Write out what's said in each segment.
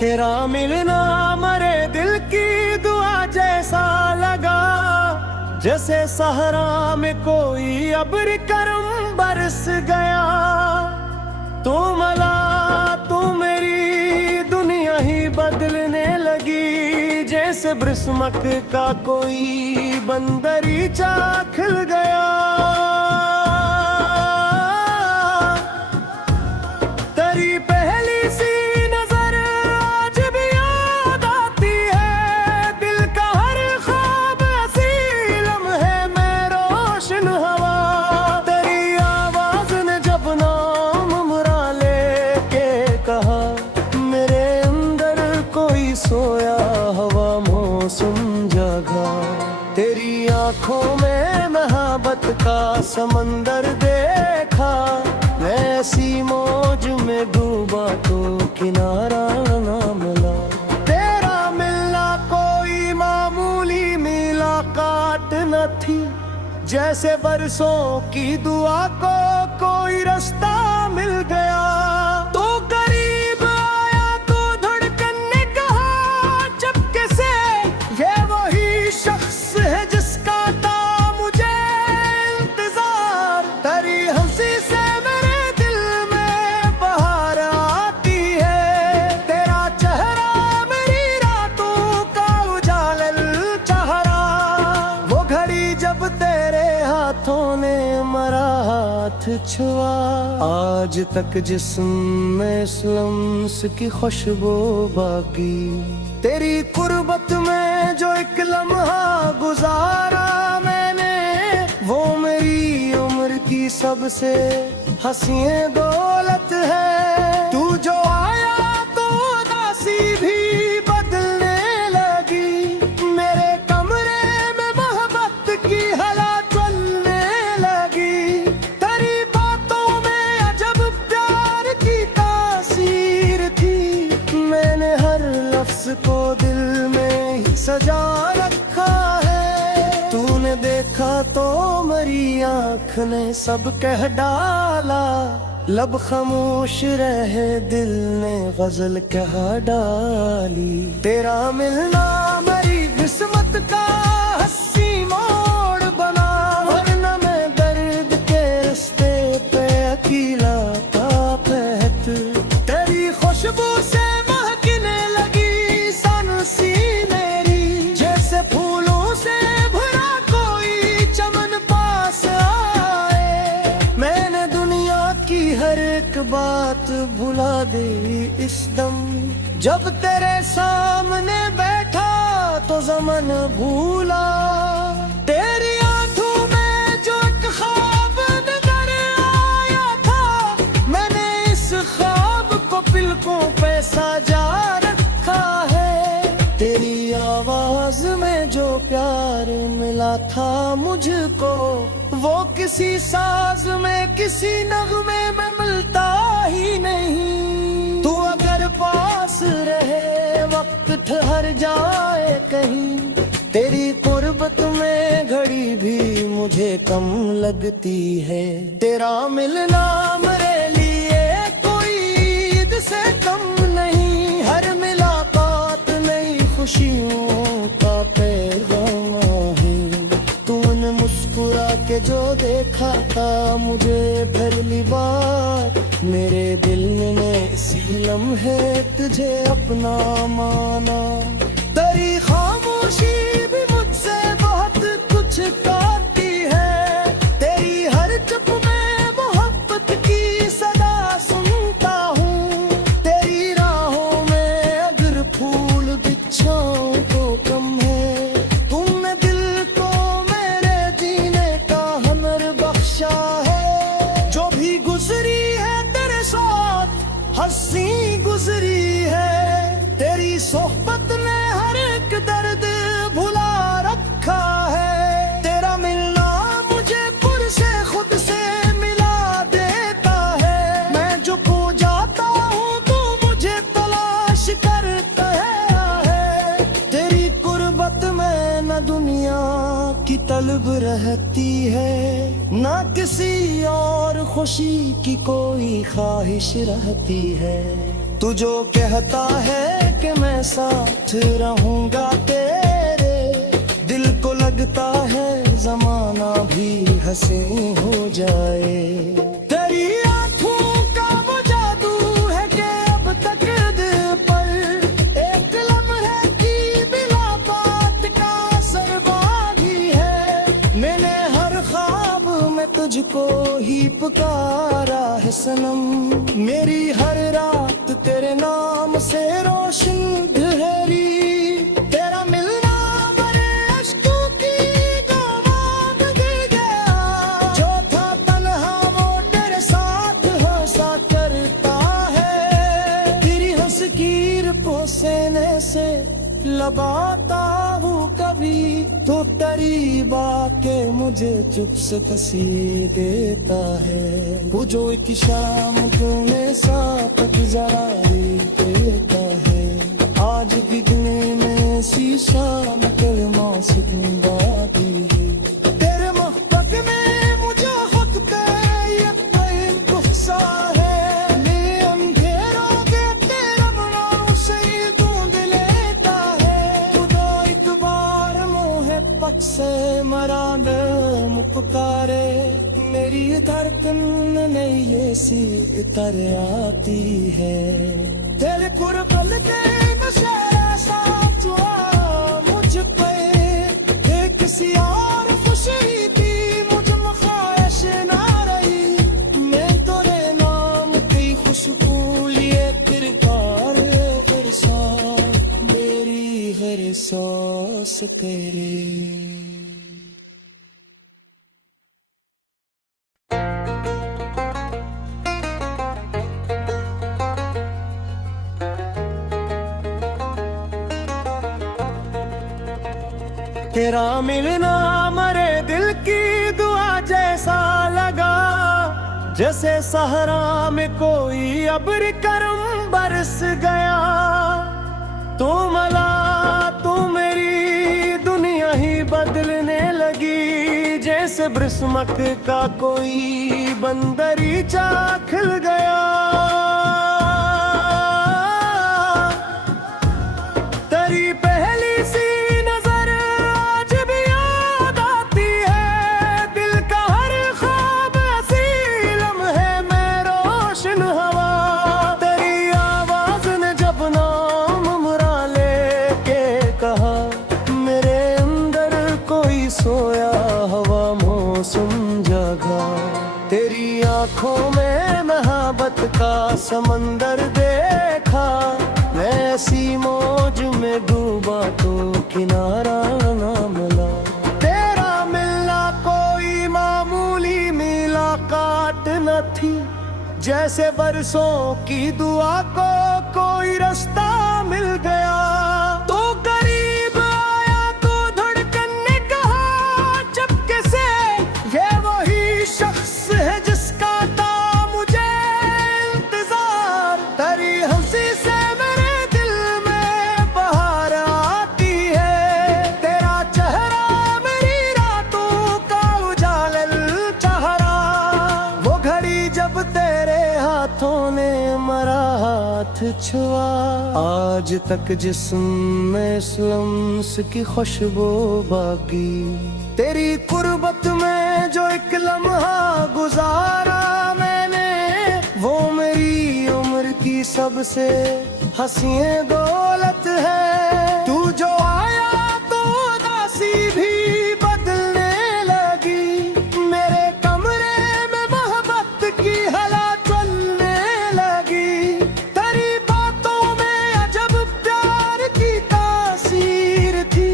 तेरा मिलना मरे दिल की दुआ जैसा लगा, जैसे सहरा में कोई अब्र करम बरस गया। तू मला तू मेरी दुनिया ही बदलने लगी, जैसे बरसमक का कोई बंदरीचा खिल गया। तेरी पहली सी नजर आज भी याद आती है, दिल का हर ख्वाब हसी लम्हे में रोशन हवा। तेरी आवाज ने जब नाम मेरा लेके कहा, मेरे अंदर कोई सोया हवा मौसम जगा। तेरी आंखों में मोहब्बत का समंदर देखा, मैं ऐसी मौज में डूबा तो किनारा ना मिला। तेरा मिलना कोई मामूली मुलाकात न थी, जैसे बरसों की दुआ को कोई रास्ता मिल गया। तो करीब आया तो धड़कन ने कहा चपके से, ये वही शख्स है जिसका था मुझे इंतजार। तेरी हंसी से मेरे दिल में बहार आती है, तेरा चेहरा मेरी रातों का उजाला चेहरा। वो घड़ी जब तेरे हाथों ने मेरा हाथ छुआ, आज तक जिस्म में इस लम्स की खुशबू बाकी। तेरी कुर्बत में जो एक लम्हा गुजारा मैंने, वो मेरी उम्र की सबसे हसीन दौलत है। तू जो आया तो उदासी भी बदलने लगी, मेरे कमरे में मोहब्बत की हवा चलने लगी। तेरी बातों में अजब प्यार की तासीर थी, मैंने हर लफ्ज को दिल में ही सजा रखा है। तूने देखा तो मेरी आँख ने सब कह डाला, लब खामोश रहे दिल ने गजल कह डाली। तेरा मिलना मेरी किस्मत का हंसी मोड़ बना, वरना मैं दर्द के रास्ते पे अकेला था बहत। तेरी खुशबू से महकने लगी सनसी मेरी, जैसे फूलों से भरा कोई चमन पास आए। मैंने दुनिया की हर एक बात भुला दी इस दम, जब तेरे सामने बैठा तो ज़मन भूला। तेरी आंखों में जो एक ख्वाब नजर आया था, मैंने इस ख्वाब को पलकों पे सजा रखा है। तेरी आवाज में जो प्यार मिला था मुझको, वो किसी साज में किसी नगमे में मिलता ही नहीं। तू अगर पास रहे वक्त ठहर जाए कहीं, तेरी कुर्बत में घड़ी भी मुझे कम लगती है। तेरा मिलना मेरे लिए कोई ईद से कम नहीं, हर मुलाकात नई खुशियों का पैगाम है। तूने मुस्कुरा के जो देखा था मुझे पहली बार, मेरे दिल ने इसी लम्हे तुझे अपना माना। तेरी खामोशी भी मुझसे बहुत कुछ कहती है, तेरी हर चुप में मोहब्बत की सदा सुनता हूँ। तेरी राहों में अगर फूल बिछाऊं तो कम है, तुमने दिल को मेरे जीने का हुनर बख्शा है। जो भी गुजरी है तेरे साथ हंसी गुजरी है, तेरी सोहबत ने हर एक दर्द भुला रखा है। तेरा मिलना मुझे पुर से खुद से मिला देता है, मैं जो खो जाता हूँ तो मुझे तलाश करता है। तेरी कुर्बत में न दुनिया की तलब रहती है, ना किसी और खुशी की कोई ख्वाहिश रहती है। तू जो कहता है कि मैं साथ रहूंगा तेरे, दिल को लगता है जमाना भी हंसी हो जाए। तेरी आंखों का वो जादू है कि अब तक दिल पर एक लम्हे की बिला बात का असर बाकी है। मैंने हर ख्वाब में तुझको ही पुकारा है सनम, मेरी हर रात तेरे नाम से रोशन ठहरी। तेरा मिलना मेरे अश्कों की गवाह दे गया, जो था तन्हा वो तेरे साथ हंसा करता है। तेरी हंस की रखों सीने से लगाता हूँ कभी, तो करीब आके मुझे चुप से कसी देता है। वो जो एक शाम तूने साथ गुजारी देता है, आज भी गिने में शीशा कल मौसम बाकी है। तेरे मोहब्बत में मुझे हक पे यकीन गुस्सा है, मैं अंधेरों के तेरे बनाओ से ढूंढ लेता है। खुदा एक बार मोहे पक से मरा न पुकारे, मेरी धड़कन नहीं ये सी तर आती है। तेरे कुर्बल के नशे साथ मुझ पे एक सी और खुशी थी, मुझ में ख्वाहिश ना रही। मैं तेरे नाम की खुशबू लिए फिर बार फिर सांस, मेरी हर सांस तेरे। तेरा मिलना मरे दिल की दुआ जैसा लगा, जैसे सहरा में कोई अब्र करम बरस गया। तू मला तू मेरी दुनिया ही बदलने लगी, जैसे बरसमक का कोई बंदरीचा खिल गया। तेरी पहली सी नजर आज भी याद आती है, दिल का हर ख्वाब ऐसी लम्हे में रोशन हवा। तेरी आवाज ने जब नाम मुरा लेके कहा, मेरे अंदर कोई सोया हवा मौसम जागा। तेरी आंखों में मोहब्बत का समंदर देखा, मैं ऐसी मौज में डूबा तो किनारा ना मिला। तेरा मिलना कोई मामूली मुलाकात न थी, जैसे बरसों की दुआ को कोई रास्ता मिल गया। तो करीब आया तो धड़कन ने कहा चपके से, ये वही शख्स है जिसका था मुझे इंतजार। तेरी हंसी से मेरे दिल में बहार आती है, तेरा चेहरा मेरी रातों का उजाला चेहरा। वो घड़ी जब तेरे हाथों ने मेरा हाथ छुआ, आज तक जिस्म में इस लम्स की खुशबू बाकी। तेरी कुर्बत में जो एक लम्हा गुजारा मैंने, वो मेरी उम्र की सबसे हसीए दौलत है। तू जो आया तो उदासी भी बदलने लगी, मेरे कमरे में मोहब्बत की हला चलने लगी। तेरी बातों में अजब प्यार की तासीर थी,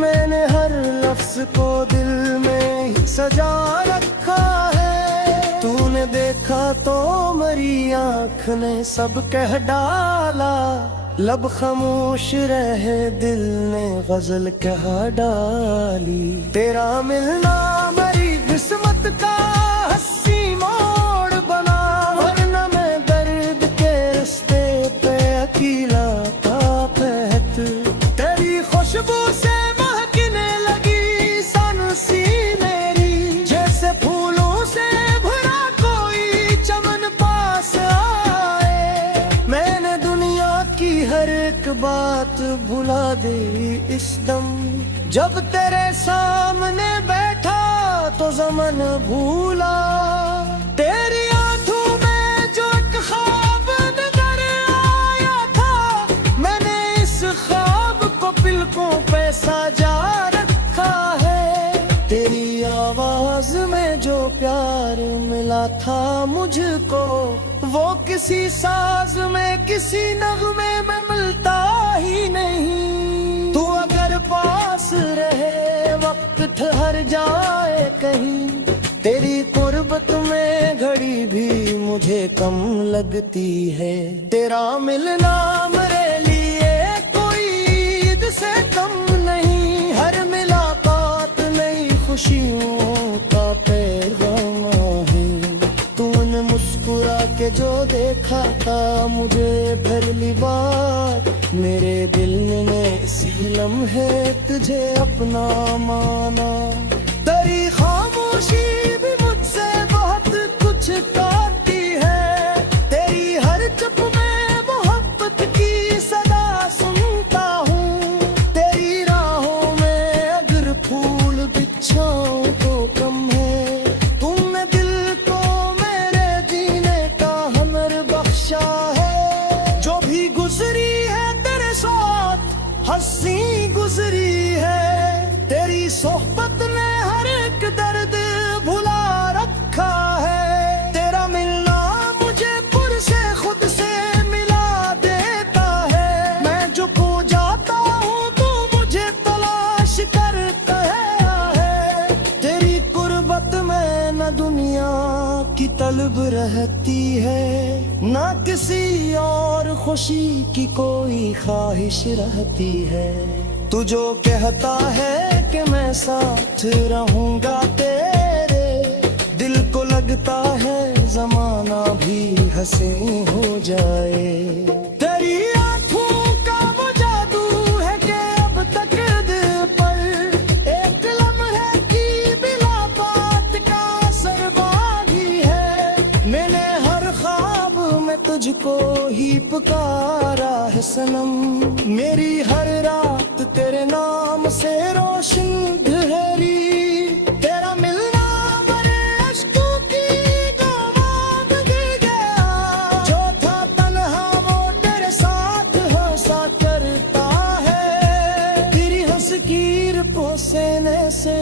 मैंने हर लफ्ज को दिल में ही सजा रखा है। तूने देखा तो मेरी आँख ने सब कह डाला, लब खामोश रहे दिल ने गजल कह डाली। तेरा मिलना मेरी किस्मत का हंसी मोड़ बना, वरना मैं दर्द के रास्ते पे अकेला था बहत। तेरी खुशबू से महकने लगी सी मेरी, जैसे फूलों से भरा कोई चमन पास आए। मैंने रुला दी इस दम। जब तेरे सामने बैठा तो ज़मन भूला, तेरी आंखों में जो एक ख्वाब नजर आया था, मैंने इस ख्वाब को पलकों पे सजा रखा है। तेरी आवाज में जो प्यार मिला था मुझको, वो किसी साज में किसी नगमे में मिलता ही नहीं। तू अगर पास रहे वक्त ठहर जाए कहीं, तेरी कुर्बत में घड़ी भी मुझे कम लगती है। तेरा मिलना मेरे लिए कोई ईद से कम नहीं, हर मुलाकात नई खुशियों का पैगाम है। तूने मुस्कुरा के जो देखा था मुझे पहली बार, मेरे दिल ने इसी लम्हे तुझे अपना माना। तेरी खामोशी भी मुझसे बहुत कुछ कहती है, तेरी हर चुप में मोहब्बत की सदा सुनता हूँ। तेरी राहों में अगर फूल बिछाऊं तो कम है, तुमने दिल को मेरे जीने का हुनर बख्शा है। जो भी गुजरी है तेरे साथ हंसी गुजरी है, तेरी सोहबत ने हर एक दर्द भुला रखा है। तेरा मिलना मुझे खुद से खुद से मिला देता है। मैं जो खो जाता हूँ तू मुझे तलाश करता है। तेरी कुर्बत में न दुनिया की तलब रहती है, ना किसी और खुशी की कोई ख्वाहिश रहती है। तू जो कहता है कि मैं साथ रहूंगा तेरे, दिल को लगता है जमाना भी हंसी हो जाए। तेरी आंखों का वो जादू है कि अब तक दिल पर एक लम्हे की बिला बात का असर बाकी है। मैंने हर ख्वाब में तुझको ही पुकारा है सनम, मेरी हर रात तेरे नाम से रोशन ठहरी। तेरा मिलना मेरे अश्कों की दामन गिर गया, जो था तन्हा वो तेरे साथ हंसा करता है। तेरी हंसकीर पोसेने से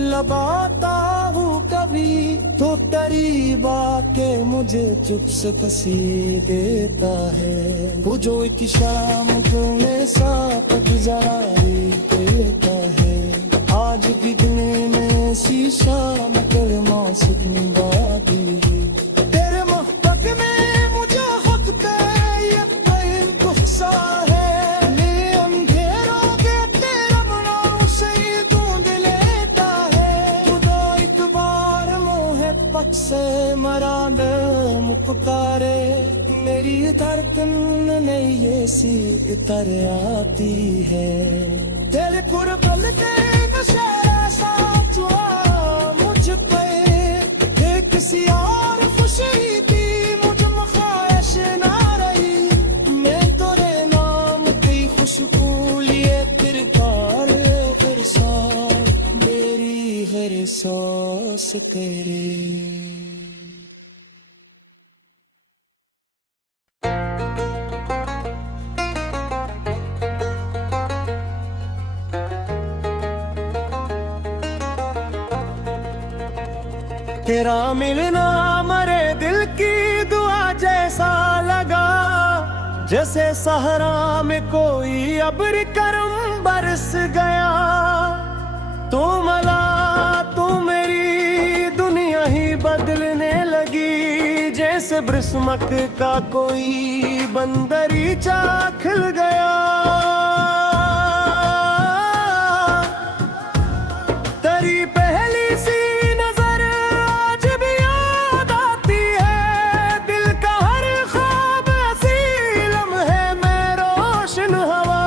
लबाता हूँ कभी, तो करीब आके मुझे चुप से फंसी देता है। वो जो एक शाम को मेरे साथ गुजारी देता है, आज भी गिने में शीशा मकर मौसम बाकी है। तेरे मोहब्बत में मुझे खुद पे यकीन गुस्सा है, मैं अंधेरों के तेरा मनाओ से ढूंढ लेता है। खुदा एक बार मोहे पक से मरा दे पुकारे, मेरी धड़कन नहीं ये सी इतर आती है। तेरे कुर्बत के नशे सा हुआ मुझ पे, एक किसी और खुशी थी मुझ में ख्वाहिश ना रही। मैं तेरे नाम की खुशबू लिए फिर कार फिर सांस मेरी हर सांस करे। तेरा मिलना मरे दिल की दुआ जैसा लगा, जैसे सहरा में कोई अब्र करम बरस गया। तू मला तू मेरी दुनिया ही बदलने लगी, जैसे बरसमक का कोई बंदरीचा खिल गया। तेरी पहली सी नजर आज भी याद आती है, दिल का हर ख्वाब हंसी लम्हे में रोशन हवा।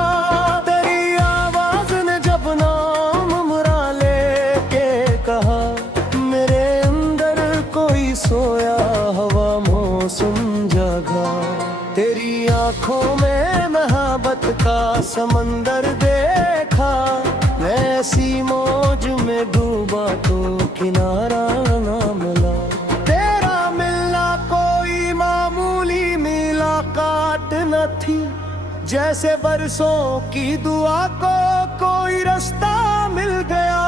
तेरी आवाज ने जब नाम मुरा लेके कहा, मेरे अंदर कोई सोया हवा मौसम जगा। तेरी आंखों में मोहब्बत का समंदर देखा, मैं ऐसी मौज में डूबा तो किनारा ना मिला। तेरा मिलना कोई मामूली मुलाकात न थी, जैसे बरसों की दुआ को कोई रास्ता मिल गया।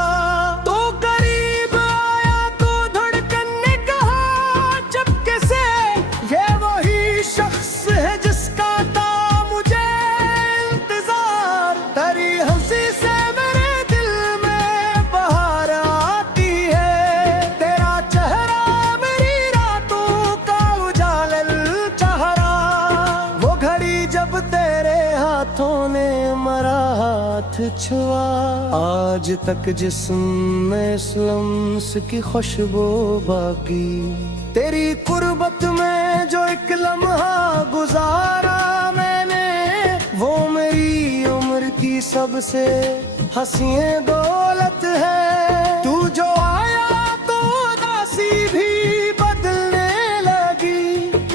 तो करीब आया तो धड़कन ने कहा चपके से, ये वही शख्स है जिसका था मुझे इंतजार। तेरी हंसी से मेरे दिल में बहार आती है, तेरा चेहरा मेरी रातों का उजाला चाह रहा। वो घड़ी जब तेरे हाथों ने मरा हाथ छुआ, आज तक जिस्म में इस लम्स की खुशबू बाकी। तेरी कुर्बत में जो एक लम्हा गुजारा मैंने, वो मेरी उम्र की सबसे हसीए दौलत है। तू जो आया तो उदासी भी बदलने लगी,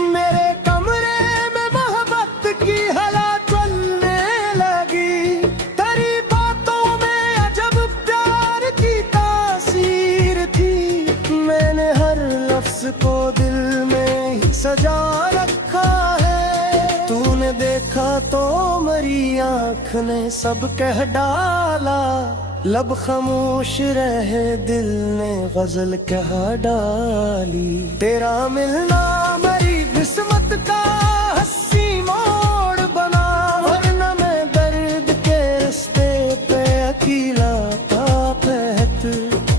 मेरे कमरे में मोहब्बत की हला चलने लगी। तेरी बातों में अजब प्यार की तासीर थी, मैंने हर लफ्ज को दिल में ही सजा रखा है। तूने देखा तो मेरी आँख ने सब कह डाला, लब खामोश रहे दिल ने गजल कह डाली। तेरा मिलना मेरी किस्मत का हंसी मोड़ बना, वरना मैं दर्द के रास्ते पे अकेला था बहत।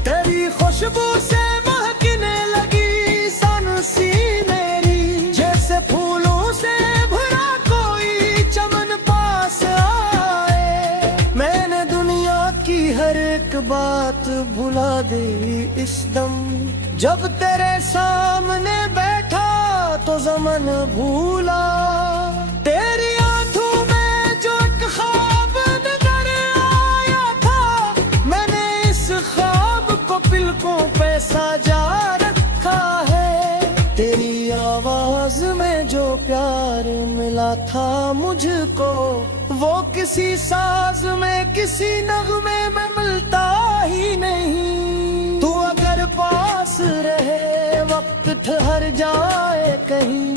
तेरी खुशबू से महकने लगी सांसें मेरी, जैसे फूलों से भरा कोई चमन पास आए। मैंने दुनिया की हर एक बात भुला दी इस दम, जब तेरे सामने बैठा तो ज़मन भूला। तेरी आंखों में जो एक ख्वाब नजर आया था, मैंने इस ख्वाब को पलकों पे सजा रखा है। तेरी आवाज में जो प्यार मिला था मुझको, वो किसी साज में किसी नगमे में मिलता ही नहीं। तू अगर पास रहे वक्त ठहर जाए कहीं,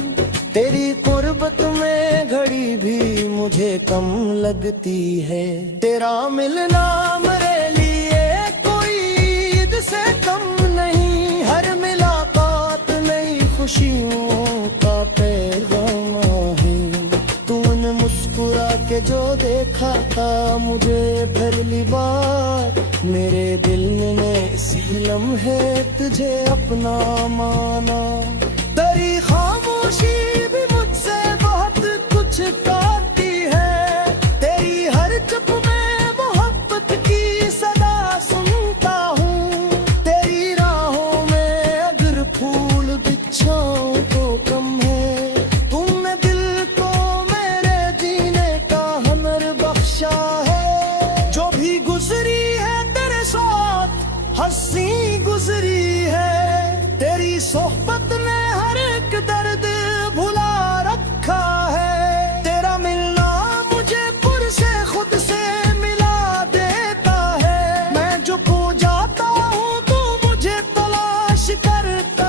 तेरी कुर्बत में घड़ी भी मुझे कम लगती है। तेरा मिलना मेरे लिए कोई ईद से कम नहीं, हर मुलाकात नई खुशियों का पैगाम है। तूने मुस्कुरा के जो देखा था मुझे पहली बार, मेरे दिल ने इसी लम्हे तुझे अपना माना। तेरी खामोशी भी मुझसे बहुत कुछ कहती है, तेरी हर चुप में मोहब्बत की सदा सुनता हूँ। तेरी राहों में अगर फूल बिछाऊं तो कम है, तुमने दिल को मेरे जीने का हुनर बख्शा है। जो भी गुजरी है तेरे साथ हंसी गुजरी है, तेरी सोहबत ने हर एक दर्द भुला रखा है। तेरा मिलना मुझे पुर से खुद से मिला देता है, मैं जो खो जाता हूँ तो मुझे तलाश करता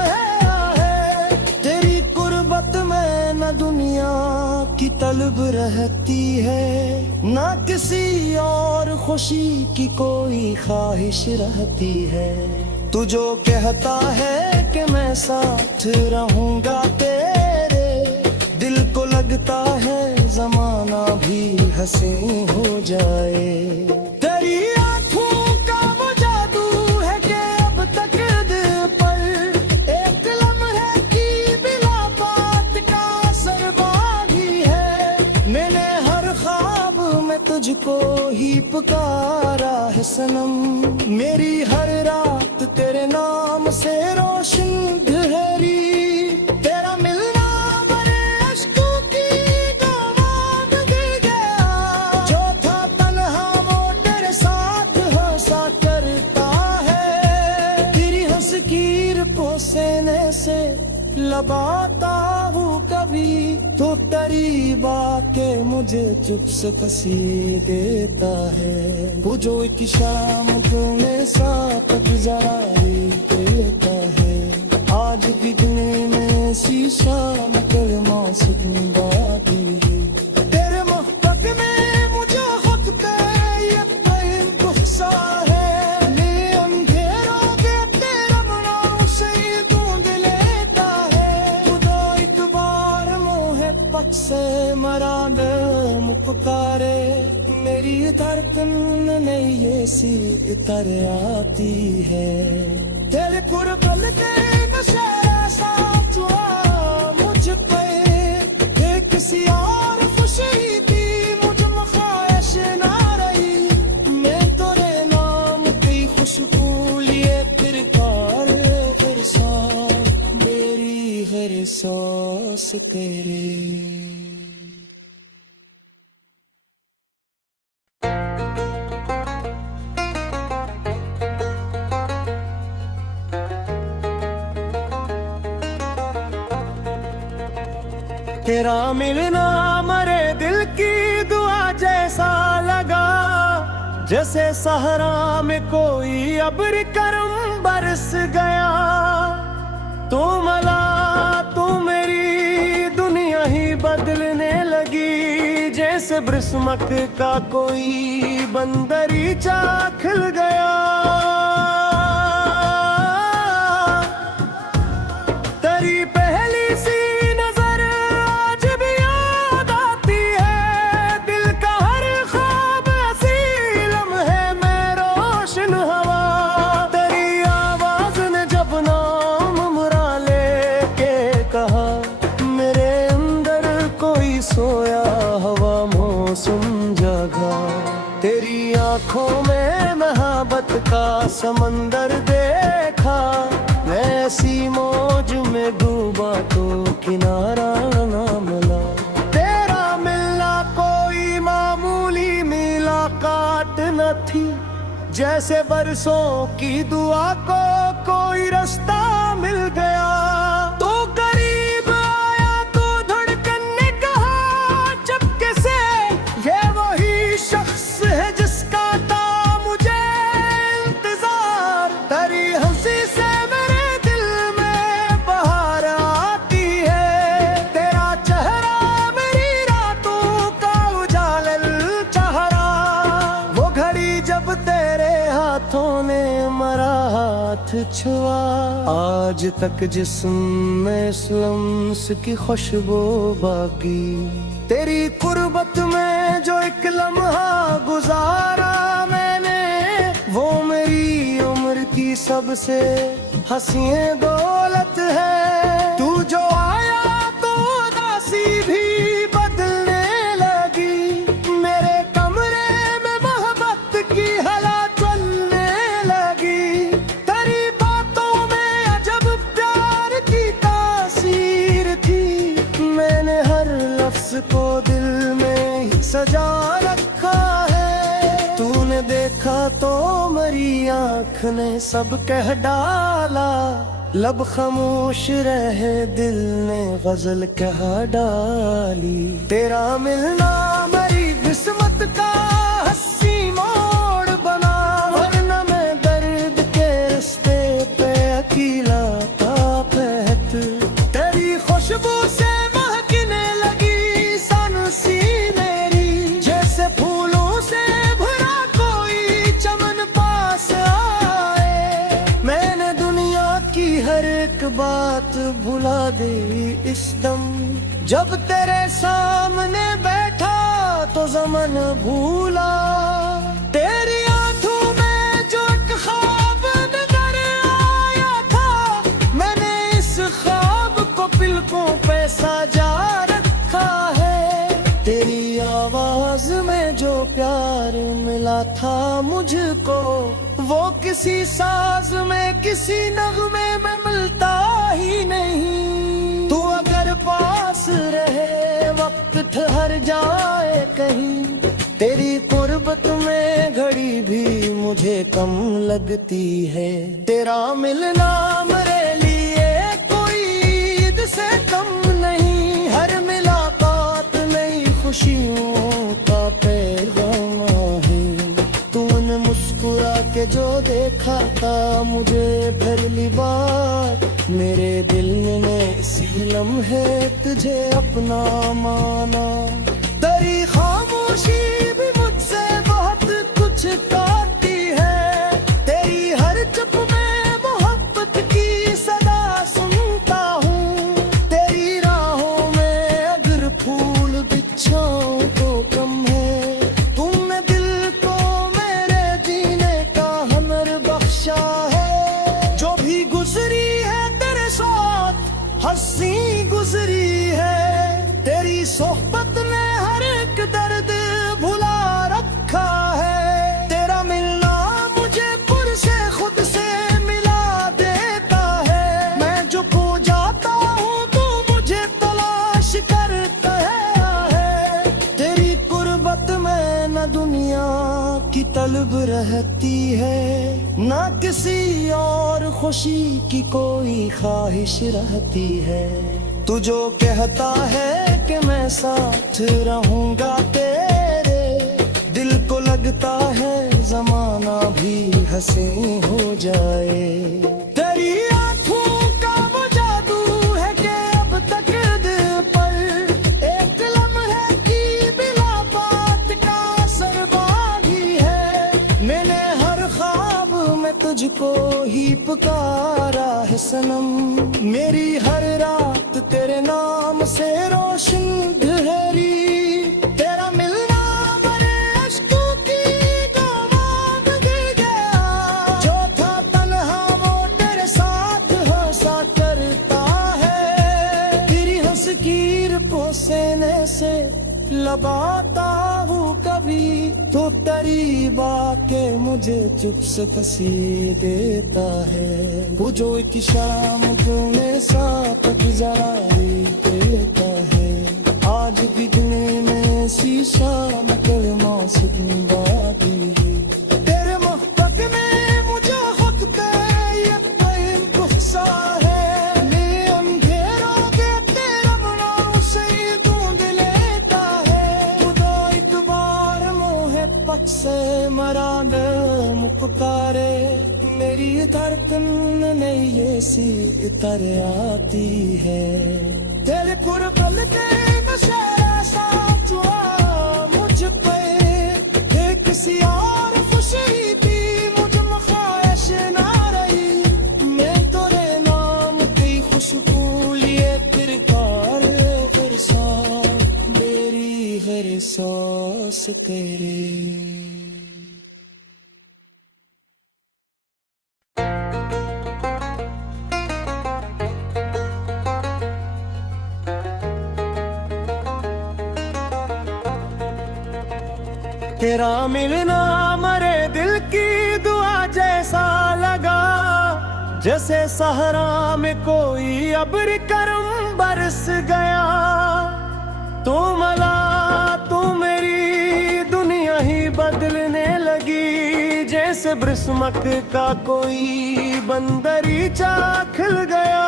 है। तेरी कुर्बत में न दुनिया की तलब रहती है, ना किसी और खुशी की कोई ख्वाहिश रहती है। तू जो कहता है कि मैं साथ रहूंगा तेरे, दिल को लगता है जमाना भी हंसी हो जाए। तेरी आंखों का वो जादू है कि अब तक दिल पर एक लम्हे की बिला बात का असर बाकी है। मैंने हर ख्वाब में तुझको ही पुकारा है सनम, मेरी हर रात तेरे नाम से रोशन ठहरी। तेरा मिलना मेरे अश्कों की गवाह दे गया, जो था तन्हा वो तेरे साथ हंसा करता है। तेरी हंस की लकीर को सीने से लबाता हूँ कभी तो करीब आके मुझे चुप से फंसी देता है। वो जो एक शाम को मेरे साथ गुजारी देता है। आज भी दिल में शीशा नकल मौसम बाकी है। तेरे मोहब्बत में मुझे हक पे यकीन गुस्सा है। ये अंधेरों के तेरे बनाओ से ढूंढ लेता है। खुदा एक बार मोह पक से मरा नाम पुकारे। मेरी धड़कन नहीं ये सी इतर आती है। तेरे कुर्बल के नशे साथ हुआ मुझ पे। किसी और खुशी थी मुझ में ख्वाहिश ना रही। मैं तेरे नाम की खुशबू लिए फिर कार फिर सांस मेरी हर सांस तेरे। तेरा मिलना मरे दिल की दुआ जैसा लगा। जैसे सहरा में कोई अब्र करम बरस गया। तू मला तू मेरी दुनिया ही बदलने लगी। जैसे बरसमक का कोई बंदरीचा खिल गया। तेरी पहली सी नजर आज भी याद आती है। दिल का हर ख्वाब हसी लम्हे में रोशन हवा। तेरी आवाज ने जब नाम मुरा लेके कहा। मेरे अंदर कोई सोया हवा मौसम जागा। तेरी आंखों में मोहब्बत का समंदर देखा। ऐसी मौज में डूबा तो किनारा ना मिला। तेरा मिलना कोई मामूली मुलाकात न थी। जैसे बरसों की दुआ को कोई रास्ता मिल गया। तो करीब आया तो धड़कन ने कहा चपके से। ये वही शख्स है जिसका था मुझे इंतजार। तेरी हंसी से मेरे दिल में बहार आती है। तेरा चेहरा मेरी रातों का उजाला चेहरा। वो घड़ी जब तेरे हाथों ने मेरा हाथ छुआ। आज तक जिस्म में लम्स की खुशबू बाकी। तेरी कुर्बत में जो एक लम्हा गुजारा मैंने। वो मेरी उम्र की सबसे हसीए दौलत है। तू जो आया तो उदासी भी बदलने लगी। मेरे कमरे में मोहब्बत की हवा चलने लगी। तेरी बातों में अजब प्यार की तासीर थी। मैंने हर लफ्ज को दिल में ही सजा रखा है। तूने देखा तो मेरी आँख ने सब कह डाला। लब खामोश रहे दिल ने गजल कह डाली। तेरा मिलना मेरी किस्मत का हंसी मोड़ बना। वरना मैं दर्द के रास्ते पे अकेला था बहत। तेरी खुशबू से महकने लगी सन-सी मेरी। जैसे फूलों से भरा कोई चमन पास आए। मैंने दुनिया की हर एक बात भुला दी इस दम। जब तेरे सामने बैठा तो ज़माना भूला। तेरी आंखों में जो एक ख्वाब नजर आया था। मैंने इस ख्वाब को पलकों पे सजा रखा है। तेरी आवाज में जो प्यार मिला था मुझको। वो किसी साज में किसी नगमे में मिलता ही नहीं। तू अगर पास रहे वक्त ठहर जाए कहीं। तेरी कुर्बत में घड़ी भी मुझे कम लगती है। तेरा मिलना मेरे लिए कोई ईद से कम नहीं। देखा था मुझे पहली बार, मेरे दिल ने इसी लम्हे तुझे अपना माना। तेरी खामोशी भी मुझसे बहुत कुछ कहती है, तेरी हर चुप में मोहब्बत की सदा सुनता हूँ। तेरी राहों में अगर फूल बिछाऊं तो कम है, तुमने दिल को मेरे जीने का हुनर बख्शा है। जो भी गुजरी है तेरे साथ हंसी गुजरी है, तेरी सोहबत ने हर एक दर्द भुला रखा है। तेरा मिलना मुझे पुरसे खुद से मिला देता है, मैं जो खो जाता हूँ तू मुझे तलाश करता है। तेरी कुर्बत में न दुनिया की तलब रहती है, ना किसी और खुशी की कोई ख्वाहिश रहती है। तू जो कहता है कि मैं साथ रहूंगा तेरे, दिल को लगता है जमाना भी हंसी हो जाए। तेरी आंखों का वो जादू है कि अब तक दिल पर एक लम्हे की बिला बात का असर बाकी है। मैंने हर ख्वाब में तुझको ही पुकारा है सनम, मेरी हर रात तेरे नाम से रोशन ठहरी। तेरा मिलना मेरे अश्कों की दामन दे गया, जो था तन्हा वो तेरे साथ हंसा करता है। तेरी हंसकीर को सीने से लगाता हूँ कभी, तो करीब आके मुझे चुप से तस्वीर देता है। वो जो एक शाम तुमने साथ गुजारी देता है, आज भी गिने में शीशा कल मौसम बाकी है। तेरे मोहब्बत में मुझे वक्त यकीन गुस्सा है, मैं अंधेरों के तेरा बनाऊं से ढूंढ लेता है। खुदा एक बार मोहे पक से मरा न पुकारे, मेरी धड़कन नहीं ये सी इतर आती है। तेरे कुर्बत के नशे साथ हुआ मुझ पे, एक सी और खुशी थी मुझ में ख्वाहिश ना रही। मैं तेरे नाम की खुशबू लिए फिर कार फिर सा, मेरी हर सांस तेरे। तेरा मिलना मरे दिल की दुआ जैसा लगा, जैसे सहरा में कोई अब्र करम बरस गया। तू मला तू मेरी दुनिया ही बदलने लगी, जैसे बरसमक का कोई बंदरीचा खिल गया।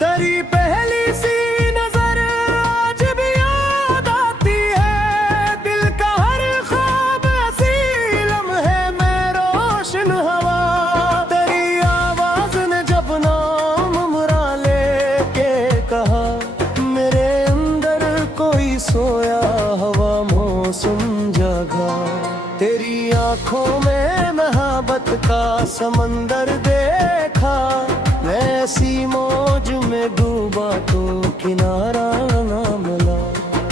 तेरी पहली सी नजर आज भी याद आती है, दिल का हर ख्वाब हंसी लम्हे में रोशन हवा। तेरी आवाज ने जब नाम मुरा लेके कहा, मेरे अंदर कोई सोया हवा मौसम जागा। तेरी आंखों में मोहब्बत का समंदर देखा, मैं ऐसी मौज में डूबा तो किनारा ना मिला।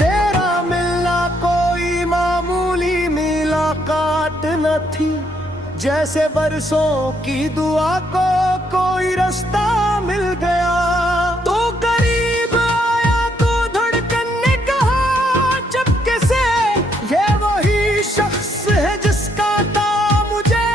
तेरा मिलना कोई मामूली मुलाकात न थी, जैसे बरसों की दुआ को कोई रास्ता मिल गया। तो करीब आया तो धड़कन ने कहा चपके से, ये वही शख्स है जिसका था मुझे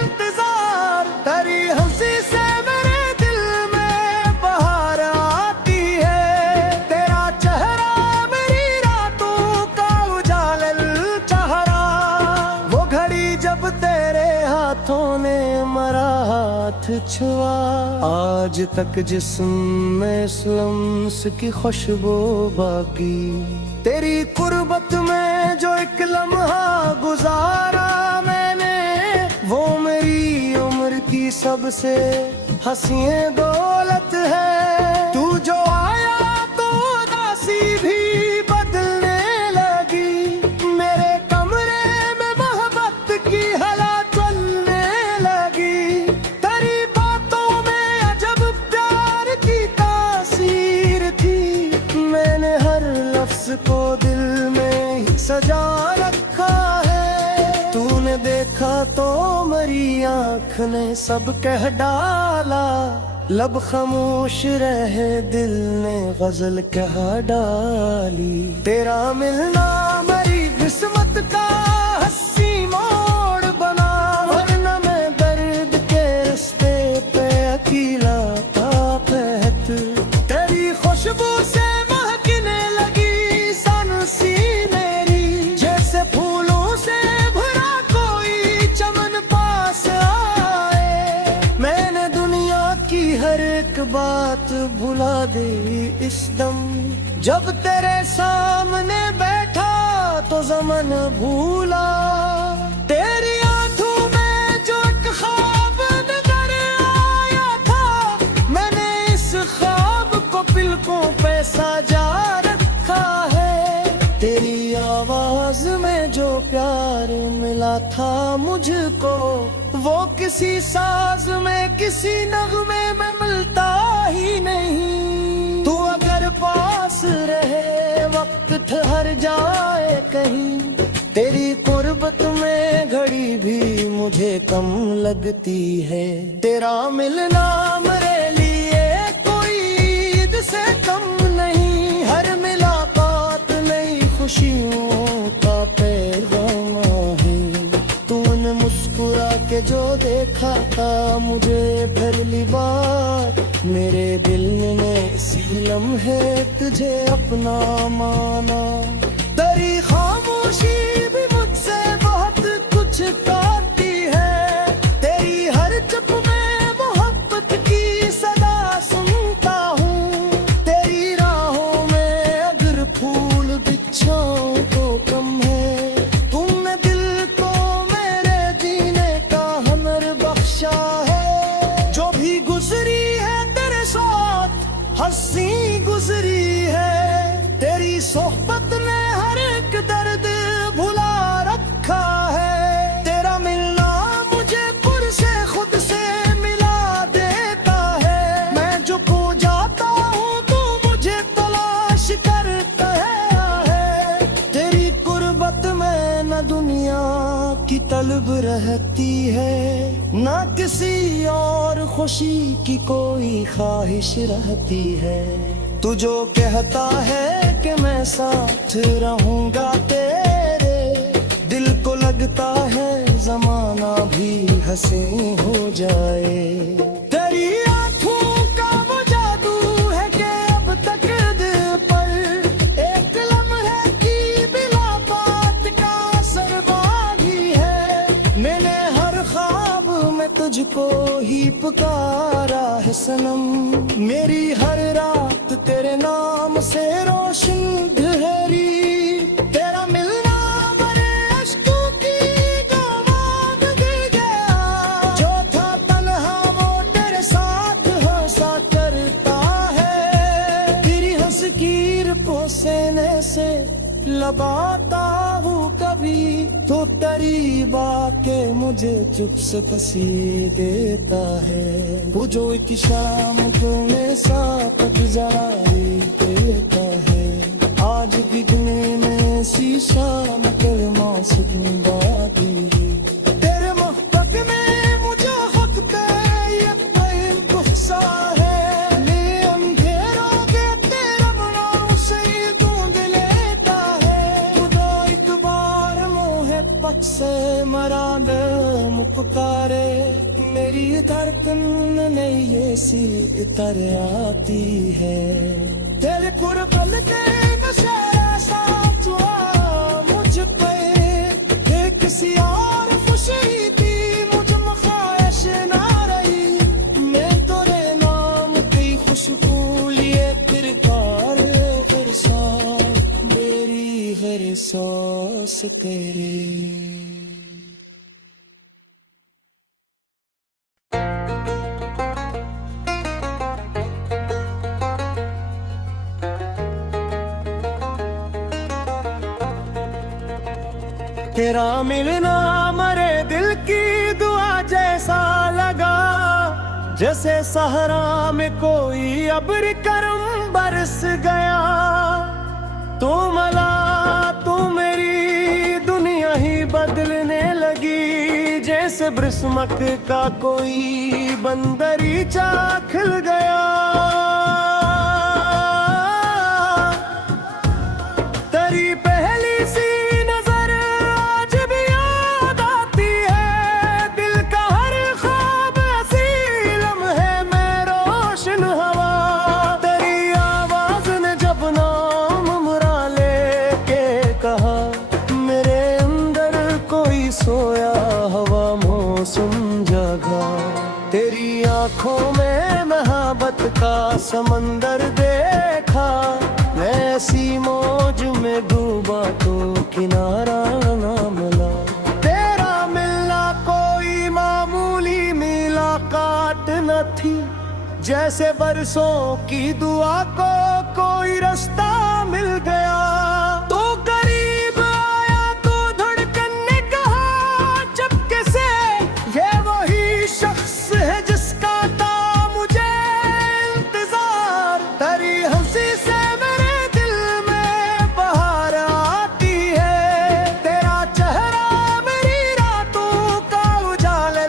इंतजार। तेरी हंसी से मेरे दिल में बहार आती है, तेरा चेहरा मेरी रातों का उजाला चेहरा। वो घड़ी जब तेरे हाथों ने मरा हाथ छुआ, आज तक जिस्म में लम्स की खुशबू बाकी। तेरी कुर्बत में जो एक लम्हा गुजारा मैंने, वो मेरी उम्र की सबसे हसीए दौलत है। तू जो आया तो उदासी भी बदलने लगी, मेरे कमरे में मोहब्बत की हवा चलने लगी। तेरी बातों में अजब प्यार की तासीर थी, मैंने हर लफ्ज को दिल में ही सजा रखा है। तूने देखा तो मेरी आँख ने सब कह डाला, लब खामोश रहे दिल ने गजल कह डाली। तेरा मिलना मेरी किस्मत का हंसी मोड़ बना, वरना मैं दर्द के रास्ते पे अकेला था बहत। तेरी खुशबू से महकने लगी सांसी मेरी, जैसे फूलों से भरा कोई चमन पास आए। मैंने दुनिया की हर एक बात भुला दी इस दम, जब तेरे सामने बैठा तो ज़मन भूला। तेरी आंखों में जो एक ख्वाब नजर आया था, मैंने इस ख्वाब को पलकों पे सजा रखा है। तेरी आवाज में जो प्यार मिला था मुझको, वो किसी साज में किसी नगमे में मिलता ही नहीं। तू अगर पास रहे वक्त ठहर जाए कहीं, तेरी कुर्बत में घड़ी भी मुझे कम लगती है। तेरा मिलना मेरे लिए कोई ईद से कम नहीं, हर मुलाकात नई खुशियों का पैगाम है। तूने मुस्कुरा के जो देखा था मुझे पहली बार, मेरे दिल ने इसी लम्हे तुझे अपना माना। तेरी खामोशी भी मुझसे बहुत कुछ कहती है, तेरी हर चुप में मोहब्बत की सदा सुनता हूँ। तेरी राहों में अगर फूल बिछाऊं तो कम है, तुमने दिल को मेरे जीने का हुनर बख्शा है। जो भी गुजरी है तेरे साथ हंसी गुजरी है, तेरी सोहबत ने हर एक दर्द भुला रखा है। तेरा मिलना मुझे पुर से खुद से मिला देता है, मैं जो खो जाता हूँ तो मुझे तलाश करता है। तेरी कुर्बत में न दुनिया की तलब रहती है, ना किसी और खुशी की कोई ख्वाहिश रहती है। तू जो कहता है कि मैं साथ रहूंगा तेरे, दिल को लगता है जमाना भी हंसी हो जाए। तेरी आंखों का वो जादू है कि अब तक दिल पर एक लम्हे की बिला बात का असर बाकी है। मैंने हर ख्वाब में तुझको ही पुकारा है सनम, मेरी हर रात तेरे नाम से रोशन ठहरी। तेरा मिलना मेरे अश्कों की गवाह दे गया, जो था तन्हा वो तेरे साथ हंसा करता है। तेरी हंसकीर को सीने से लगाता हूँ कभी, तो करीब आके मुझे चुप से पसी देता है। वो जो एक शाम तूने साथ गुजारी देता है, आज बिगने में शीशा कल मौसम बाकी। तेरे मोहब्बत में मुझे हक पे ये प्रेम गुस्सा है, मैं अंधेरों के तेरा बनाऊं से ढूंढ लेता है। खुदा एक बार मोहे पक से मरा न मुपकारे, मेरी धड़कन नहीं ऐसी इतर आती है। तेरे कुर्बल के नशे ऐसा हुआ मुझ पे, किसी और खुशी थी मुझ में ख्वाहिश ना रही। मैं तेरे नाम की खुशबू लिए फिर कार फिर सा, मेरी हर सांस तेरे। तेरा मिलना मरे दिल की दुआ जैसा लगा, जैसे सहरा में कोई अब्र करम बरस गया। तू मला तू मेरी दुनिया ही बदलने लगी, जैसे बरसमक का कोई बंदरीचा खिल गया। तेरी पहली सी नजर आज भी याद आती है, दिल का हर ख्वाब हसी लम्हे में रोशन हवा। तेरी आवाज ने जब नाम मुरा लेके कहा, मेरे अंदर कोई सोया हवा मौसम जगा। तेरी आंखों में मोहब्बत का समंदर देखा, मैं ऐसी मौज में डूबा तो किनारा ना मिला। तेरा मिलना कोई मामूली मुलाकात न थी, जैसे बरसों की दुआ को कोई रास्ता मिल गया। तो करीब आया तो धड़कन ने कहा चपके से, ये वही शख्स है जिसका था मुझे इंतजार। तेरी हंसी से मेरे दिल में बहार आती है, तेरा चेहरा मेरी रातों का उजाला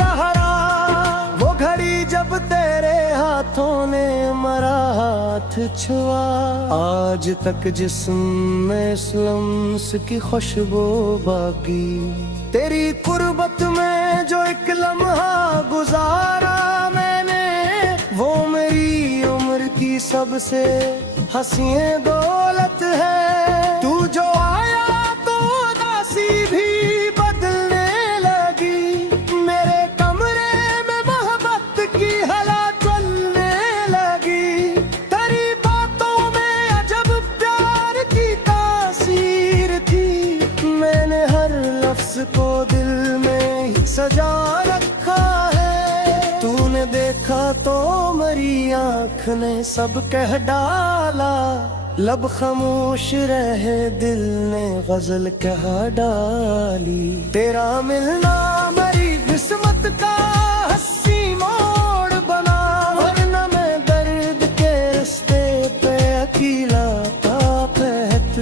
चेहरा। वो घड़ी जब तेरे हाथों ने मरा हाथ छुआ, आज तक जिस्म में इस लम्स की खुशबू बाकी। तेरी कुर्बत में जो एक लम्हा गुजारा मैंने, वो मेरी उम्र की सबसे हसीए दौलत है। तू जो आया तो उदासी भी बदलने लगी, मेरे कमरे में मोहब्बत की हवा चलने लगी। तेरी बातों में अजब प्यार की तासीर थी, मैंने हर लफ्ज को दिल में ही सजा रखा है। तूने देखा तो मेरी आँख ने सब कह डाला, लब खामोश रहे दिल ने गजल कह डाली। तेरा मिलना मेरी किस्मत का हंसी मोड़ बना, वरना मैं दर्द के रास्ते पे अकेला था बहत।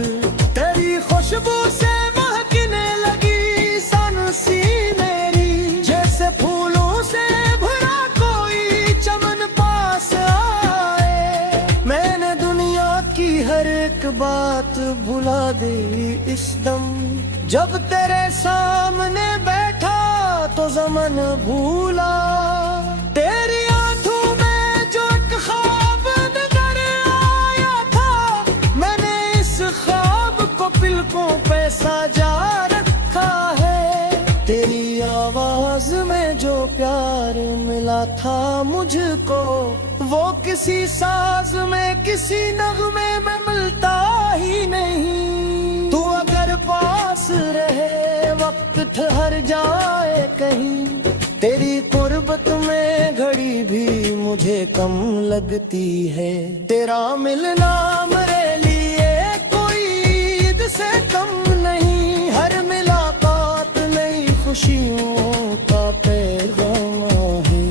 तेरी खुशबू से महकने लगी सनसी मेरी, जैसे फूलों से भरा कोई चमन पास आए। मैंने दुनिया की हर एक बात भुला दी इस दम, जब तेरे सामने बैठा तो ज़मन भूला। तेरी आंखों में जो एक ख्वाब नजर आया था, मैंने इस ख्वाब को पलकों पे सजा रखा है। तेरी आवाज में जो प्यार मिला था मुझको, वो किसी साज में किसी नगमे में मिलता ही नहीं। तू अगर पास रहे वक्त ठहर जाए कहीं, तेरी कुर्बत में घड़ी भी मुझे कम लगती है। तेरा मिलना मेरे लिए कोई ईद से कम नहीं, हर मुलाकात नई खुशियों का पैगाम है।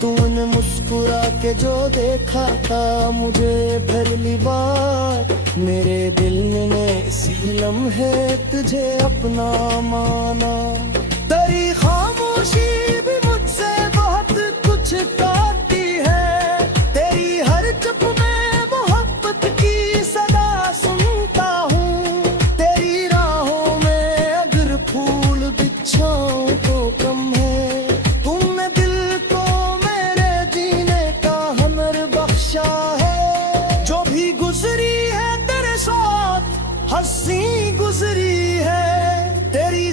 तूने मुस्कुरा के जो देखा था मुझे पहली बार, मेरे दिल ने इसी लम्हे तुझे अपना माना। तेरी खामोशी भी मुझसे बहुत कुछ कहती है, तेरी हर चुप में मोहब्बत की सदा सुनता हूँ। तेरी राहों में अगर फूल बिछाऊं तो कम है, तुमने दिल को मेरे जीने का हुनर बख्शा है। जो भी गुजरी है तेरे साथ हंसी गुजरी है, तेरी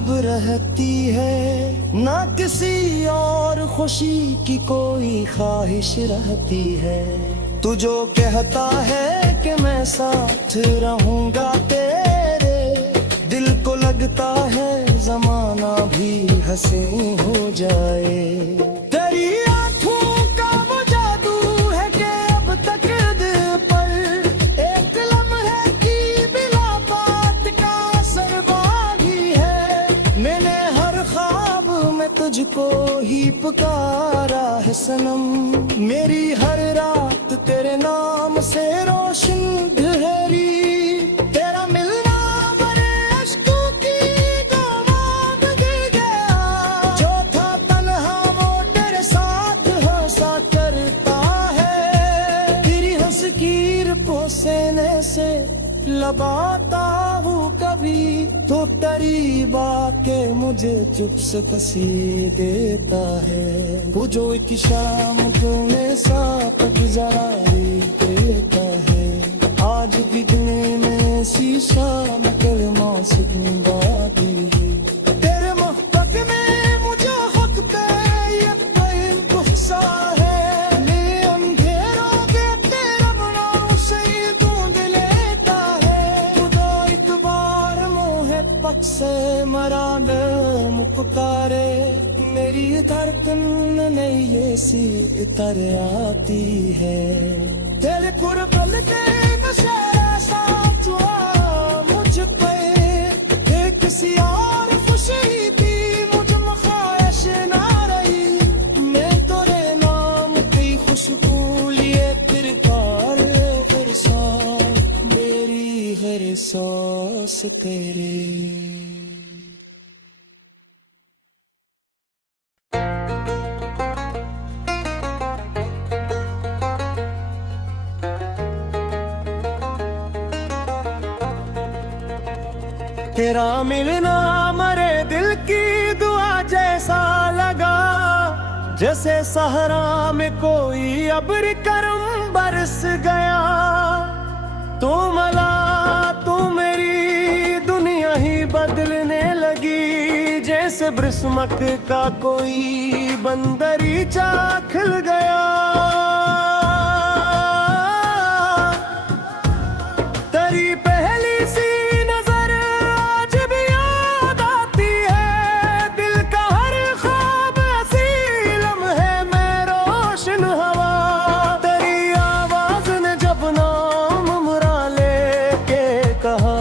कुर्ब रहती है, ना किसी और खुशी की कोई ख्वाहिश रहती है। तू जो कहता है कि मैं साथ रहूंगा तेरे, दिल को लगता है जमाना भी हंसी हो जाए। तेरी आंखों का वो जादू है कि अब तक दिल पर एक लम्हे की बिला बात का असर बाकी है। मैंने हर ख्वाब में तुझको ही पुकारा है सनम, मेरी हर रात तेरे नाम से रोशन ठहरी। तेरा मिलना मेरे अश्कों की जो मांग गया, जो था तन्हा वो तेरे साथ हंसा करता है। तेरी हंस कीर पोसेने से लगाता हूँ कभी, तो करीब आके मुझे चुप से कसी देता है। वो जो एक शाम को मेरे साथ गुजारी देता है, आज भी दिल में शीशा कर मौसम बाकी है। तेरे मोहब्बत में मुझे हक पे यकीन गुस्सा है, मैं अंधेरों के तेरा बनाऊं से ढूंढ लेता है। खुदा एक बार मोहे पक से मरा न पुकारे, मेरी धड़कन नहीं ये सी इतर आती है। तेरे कुर्बल के नशे सा हुआ मुझ पे, एक किसी और खुशी थी मुझ में ख्वाहिश ना रही। मैं तेरे नाम की खुशबू लिए फिर बार हर सांस, मेरी हर सांस तेरे। तेरा मिलना मरे दिल की दुआ जैसा लगा, जैसे सहरा में कोई अब्र करम बरस गया। तू मला तू मेरी दुनिया ही बदलने लगी, जैसे बरसमक का कोई बंदरीचा खिल गया। तेरी पहली सी नजर आज भी याद आती है, दिल का हर ख्वाब ऐसी लम्हे में रोशन हवा। तेरी आवाज ने जब नाम मुरा लेके कहा,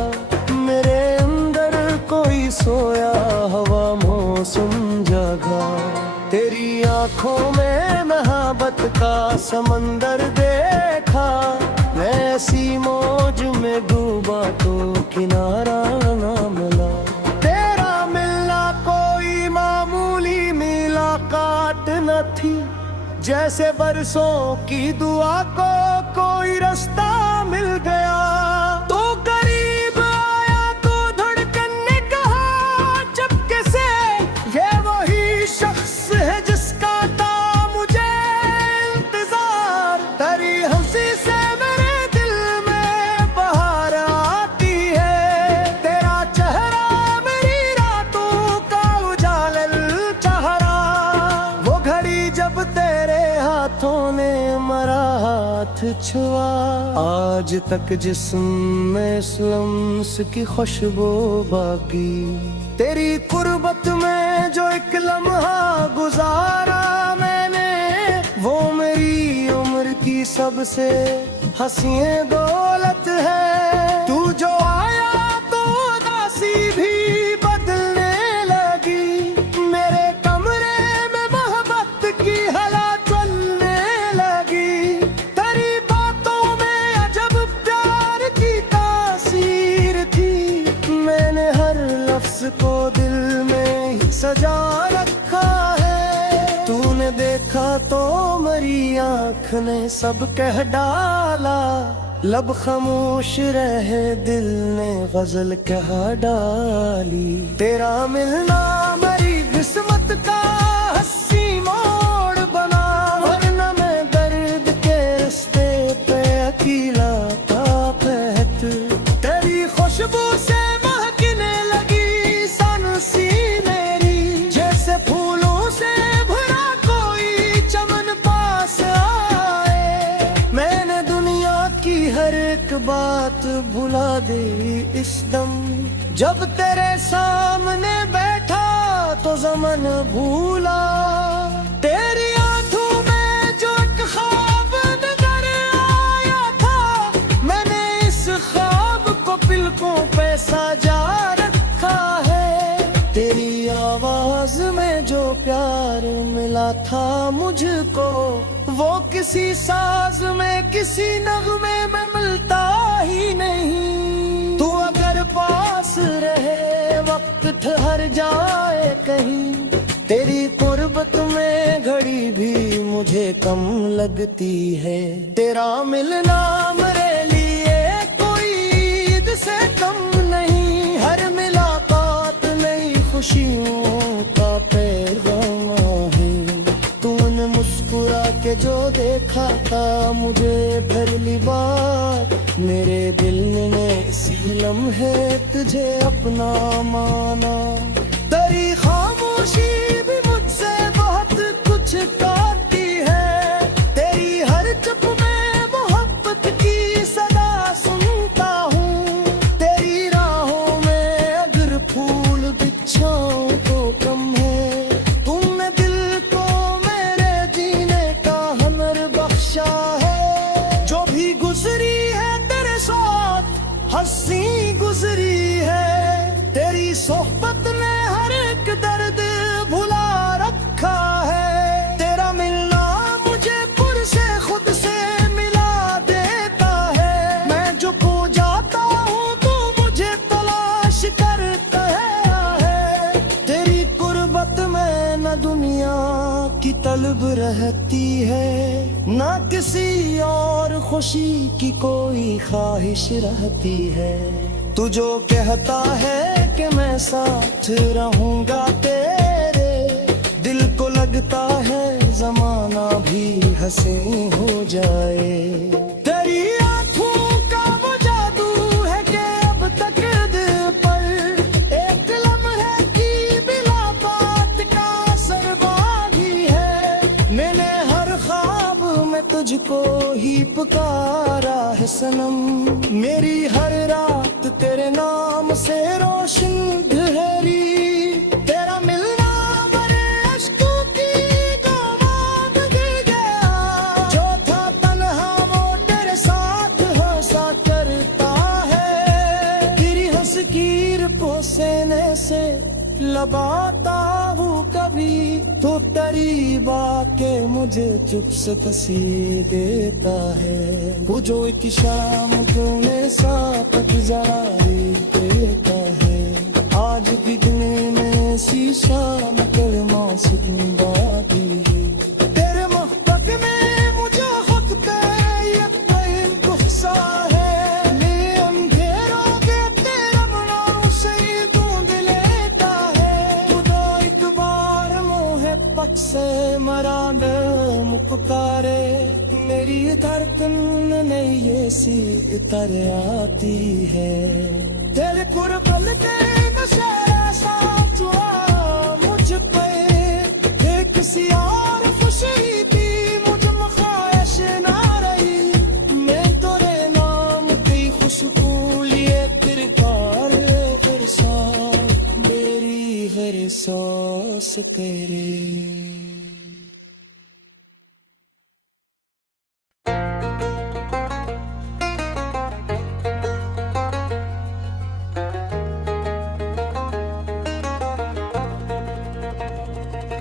मेरे अंदर कोई सोया हवा मौसम जागा। तेरी आंखों में मोहब्बत का समंदर देखा, मैं ऐसी मौज में डूबा तो किनारा ना मिला। तेरा मिलना कोई मामूली मुलाकात न थी, जैसे बरसों की दुआ को कोई रास्ता मिल गया। तो करीब आया तो धड़कन ने कहा चपके से, ये वही शख्स है जिसका था मुझे इंतजार। तेरी हंसी से मेरे दिल में बहार आती है, तेरा चेहरा मेरी रातों का उजाला चेहरा। वो घड़ी जब तेरे हाथों ने मेरा हाथ छुआ, आज तक जिस्म में इस लम्स की खुशबू बाकी। तेरी कुर्बत में जो एक लम्हा गुजारा मैंने, वो मेरी उम्र की सबसे हसीए दौलत है। तू जो आया तो उदासी भी बदलने लगी, मेरे कमरे में मोहब्बत की हवा चलने लगी। तेरी बातों में अजब प्यार की तासीर थी, मैंने हर लफ्ज को दिल में ही सजा रखा है। तूने देखा तो मेरी आँख ने सब कह डाला, लब खामोश रहे दिल ने गजल कह डाली। तेरा मिलना मेरी किस्मत का हंसी मोड़ बना, वरना मैं दर्द के रास्ते पे अकेला था बहत। तेरी खुशबू से महकने लगी सन सी बात भुला दी इस दम। जब तेरे सामने बैठा तो ज़मन भूला। तेरी आंखों में जो एक ख्वाब नजर आया था, मैंने इस ख्वाब को पलकों पे सजा रखा है। तेरी आवाज में जो प्यार मिला था मुझको, वो किसी साज में किसी नगमे में मिलता ही नहीं। तू अगर पास रहे वक्त ठहर जाए कहीं, तेरी कुर्बत में घड़ी भी मुझे कम लगती है। तेरा मिलना मेरे लिए कोई ईद से कम नहीं, हर मुलाकात नई खुशियों का पैगाम है। तूने मुस्कुरा के जो देखा था मुझे पहली बार, मेरे दिल ने इसी लम्हे तुझे अपना माना। तेरी खामोशी भी मुझसे बहुत कुछ कहती है, तेरी हर चुप में मोहब्बत की सदा सुनता हूँ। तेरी राहों में अगर फूल बिछाऊं तो कम है, तुमने दिल को मेरे जीने का हुनर बख्शा है। जो भी गुजरी है तेरे साथ हंसी गुजरी है, तेरी सोहबत ने हर एक दर्द भुला रखा है। तेरा मिलना मुझे खुद से खुद से मिला देता है। मैं जो खो जाता हूँ तू मुझे तलाश करता है। तेरी कुर्बत में न दुनिया की तलब रहती है, ना किसी और खुशी की कोई ख्वाहिश रहती है। तू जो कहता है कि मैं साथ रहूंगा तेरे, दिल को लगता है जमाना भी हंसी हो जाए। तेरी आंखों का वो जादू है कि अब तक दिल पर एक लम्हे की बिला बात का असर बाकी है। मैंने हर ख्वाब में तुझको ही पुकारा है सनम, मेरी हर रात तेरे नाम से रोशन ठहरी। तेरा मिलना मेरे अश्कों की गवाह दे गया, जो था तन्हा वो तेरे साथ हंसा करता है। तेरी हंसकीर पोसेने से लगाता हूँ कभी, तो करीब आके मुझे चुप से कसी देता है। वो जो एक शाम तूने साथ गुजारी देता है, आज भी दिल में शीशा कल मासूम बाती है। तेरे मोहब्बत में मुझे हक पे यकीन गुस्सा है, मैं अंधेरों के तेरा मनारों से ढूंढ लेता है। खुदा एक बार मोहे पक से मरा दे मुख्तारे, मेरी धड़कन नहीं ये सी इतर आती है। तेरे कुर्बत के नशे साथ हुआ मुझ पे, एक सी और खुशी थी मुझ में ख्वाहिश ना रही। मैं तेरे नाम की खुशबू लिए फिर कार फिर सांस मेरी हर सांस करे।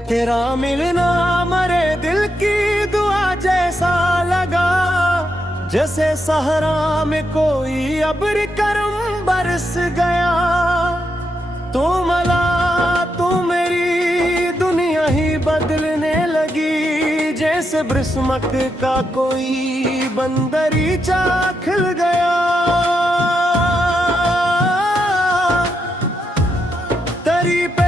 तेरा मिलना मरे दिल की दुआ जैसा लगा, जैसे सहरा में कोई अब्र करम बरस गया। तू मला तू मेरी दुनिया ही बदलने लगी, जैसे बरसमक का कोई बंदरीचा खिल गया। तेरी पे